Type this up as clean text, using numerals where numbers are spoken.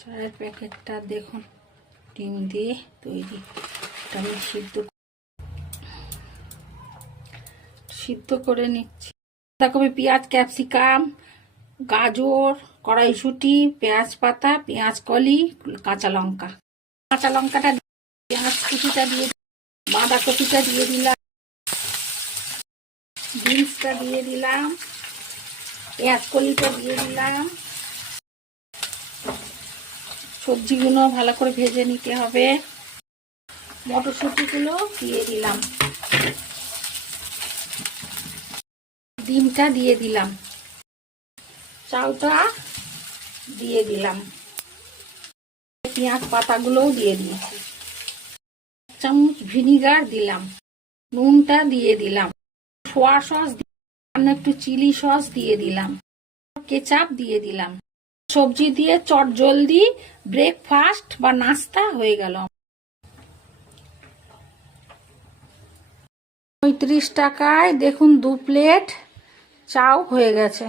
চায়ের প্যাকেটটা দেখুন ডিম দিয়ে তৈরি। আমি সিদ্ধ করে নিচ্ছি। বাঁধাকপি, পেঁয়াজ, ক্যাপসিকাম, গাজর, কড়াইশুঁটি, পেঁয়াজ পাতা, পেঁয়াজ কলি, কাঁচা লঙ্কা। কাঁচা লঙ্কাটা, পেঁয়াজ কুচিটা দিয়ে, বাঁধাকপিটা দিয়ে দিলাম, বিনসটা দিয়ে দিলাম, পেঁয়াজ কলিটা দিয়ে দিলাম। সবজিগুলো ভালো করে ভেজে নিতে হবে। মটরশুঁটিগুলো দিয়ে দিলাম, ডিমটা দিয়ে দিলাম, চাউটা দিয়ে দিলাম, পেঁয়াজ পাতাগুলোও দিয়ে দিয়েছি, 1 চামচ ভিনিগার দিলাম, নুনটা দিয়ে দিলাম, সোয়া সস, একটু চিলি সস দিয়ে দিলাম, কেচাপ দিয়ে দিলাম। সবজি দিয়ে চটজলদি ব্রেকফাস্ট বা নাস্তা হয়ে গেল। 35 টাকায় দেখুন 2 প্লেট চাও হয়ে গেছে।